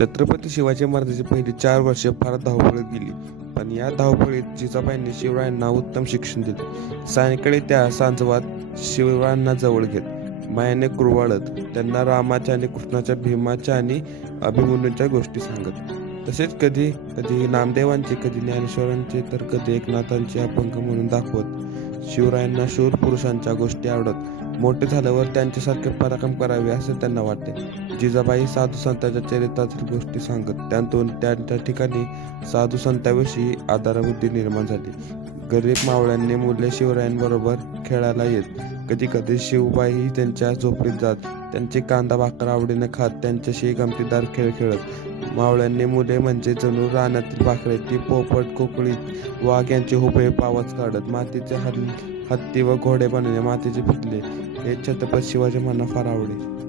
छत्रपती शिवाजी महाराजांची पहिली चार वर्षे फार धावपळीत गेली. पण या धावपळीत जिजाबाईंनी शिवरायांना उत्तम शिक्षण दिले. सायंकाळी त्या सांजवात शिवरायांना जवळ घेत मायाने कुरवाळत त्यांना रामाच्या आणि कृष्णाच्या भीमाच्या आणि अभिमन्यूच्या गोष्टी सांगत. तसेच कधी कधी नामदेवांचे कधी ज्ञानेश्वरांचे तर कधी एकनाथांचे अभंग म्हणून दाखवत. शिवरायांना शूर पुरुषांच्या गोष्टी आवडत. मोठे झाल्यावर त्यांच्यासारखे पराक्रम करावे असे त्यांना वाटते. जिजाबाई साधू संतांच्या चरित्रातील गोष्टी सांगत त्यातून त्यांच्या ठिकाणी साधू संतांविषयी आधारबुद्धी निर्माण झाली. गरीब मावळ्यांनी मुले शिवरायांबरोबर खेळायला येत. कधी कधी शिवबाई त्यांच्या झोपडीत जात. त्यांचे कांदा भाकर आवडीने खात त्यांच्याशी गमतीदार खेळ खेळत. मावळ्यांनी मुले म्हणजे जणू रानातील भाकरे ती पोपट कोकळीत वाघ यांचे हुबे पावच काढत. मातीचे हल हत्ती व घोडे बनले मातीचे पुतले हे छत्रपती शिवाजी महाराजांना फार आवडे